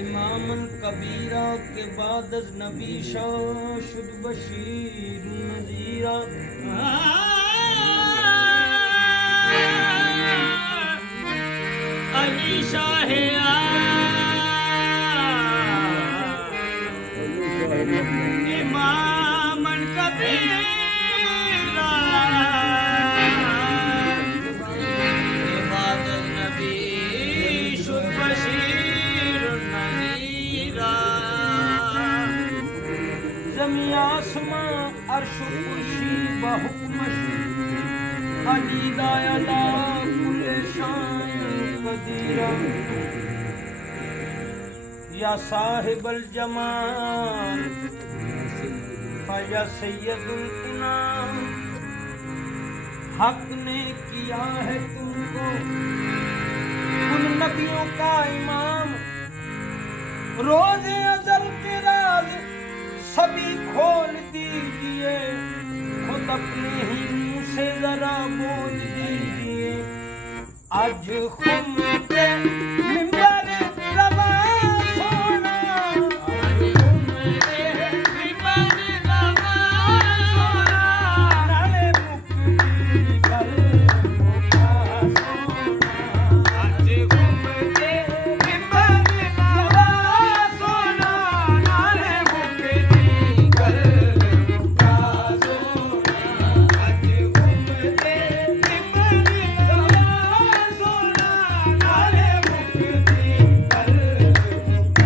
इमामन कबीरा के बाद नबी शाह शुद बशीर नजीरा अली शाह इमामन कबीरा के बाद नबी शुद बशीर नजीरा ज़मीं आसमां अर्श कुर्सी बहुमश अली दायला कुल शान कदीरा या साहिबल जमाल फया सैयदुल इनाम हक ने किया है तुमको उन नबियों का इमाम रोज़े अज़ल के राज सभी खोल दीजिए खुद अपने ही मुंह से जरा बोल दीजिए आज खुम पे मिंबर रवा सोना आज खुम पे मिंबर रवा सोना नाले मुक्ति कर मुका सोना आज खुम पे मिंबर रवा सोना नाले मुक्ति कर मुका सोना आज खुम पे मिंबर रवा सोना नाले मुक्ति कर मुका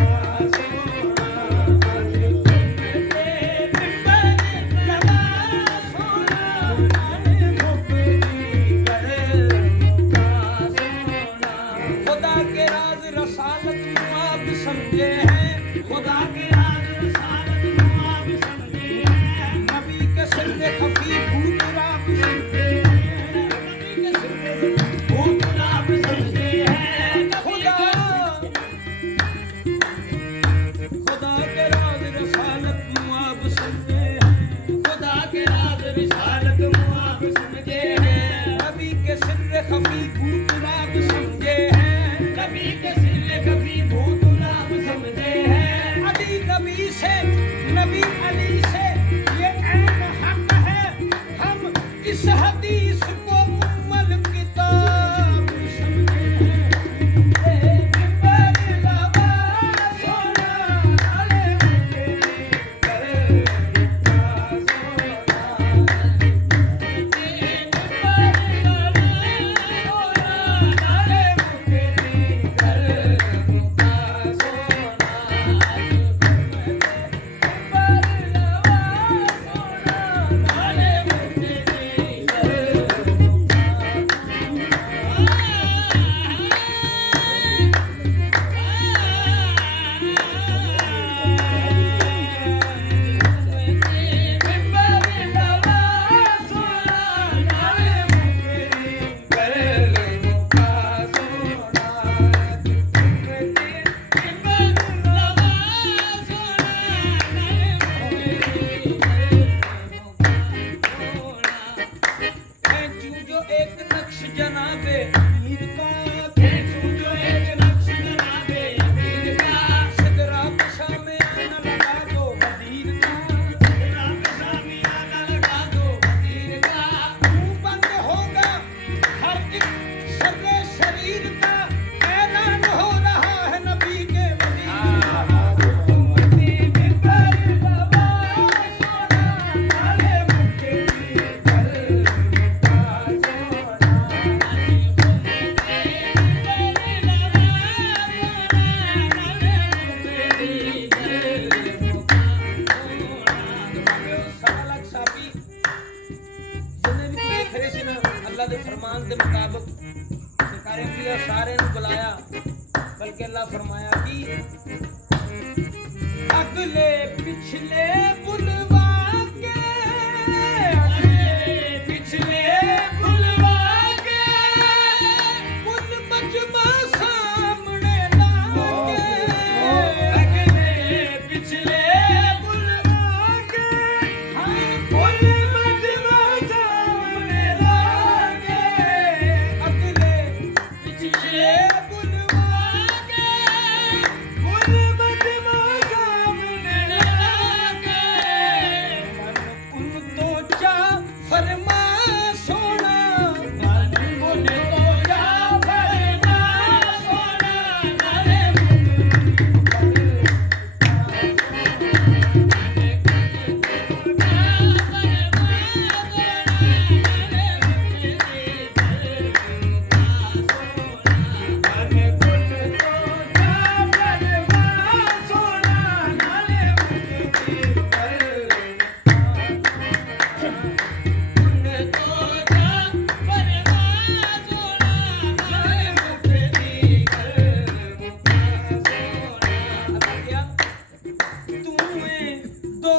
खुदा के राज रसालत आप समझे हैं खुदा के राज रसालत आप समझे हैं नबी के सिर पे खफी भूत आप समझे हैं नबी के सिर पे भूत आप समझे हैं खुदा के राज रसालत आप समझे हैं खुदा के राज रसालत आप समझे हैं नबी के सिर पे खफी भूत आप समझे हैं नबी के सिर पे खफी भूत आप समझे हैं अली नबी से नबी अली से ये ऐन हक है हम इस हदीस को उम्मल किताब समझे हैं मिंबर लवा सोना नाले मुक्ति करे मुका सोना मिंबर लवा सोना नाले मुक्ति करे मुका अल्लाह दे फरमान के मुताबिक सरकारे अम्बिया सारे ने बुलाया बल्कि अल्लाह फरमाया कि अगले पिछले बुलवा के अगले पिछले बुलवा के बुल मजमा सामने लाके अगले पिछले बुलवा के हाय बुल मजमा सामने लाके अगले पिछले बुलवा के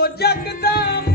जगदाम